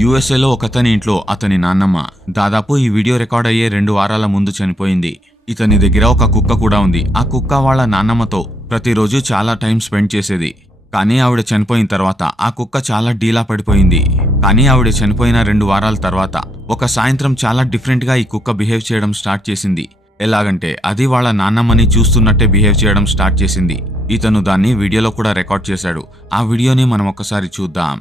యుఎస్ఏలో ఒకతని ఇంట్లో అతని నాన్నమ్మ దాదాపు ఈ వీడియో రికార్డ్ అయ్యే 2 వారాల ముందు చనిపోయింది. ఇతని దగ్గర ఒక కుక్క కూడా ఉంది. ఆ కుక్క వాళ్ళ నాన్నమ్మతో ప్రతిరోజు చాలా టైం స్పెండ్ చేసేది. కానీ ఆవిడ చనిపోయిన తర్వాత ఆ కుక్క చాలా డీలా పడిపోయింది. కానీ ఆవిడ చనిపోయిన 2 వారాల తర్వాత ఒక సాయంత్రం చాలా డిఫరెంట్ గా ఈ కుక్క బిహేవ్ చేయడం స్టార్ట్ చేసింది. ఎలాగంటే అది వాళ్ళ నాన్నమ్మని చూస్తున్నట్టే బిహేవ్ చేయడం స్టార్ట్ చేసింది. ఇతను దాన్ని వీడియోలో కూడా రికార్డ్ చేశాడు. ఆ వీడియోని మనం ఒకసారి చూద్దాం.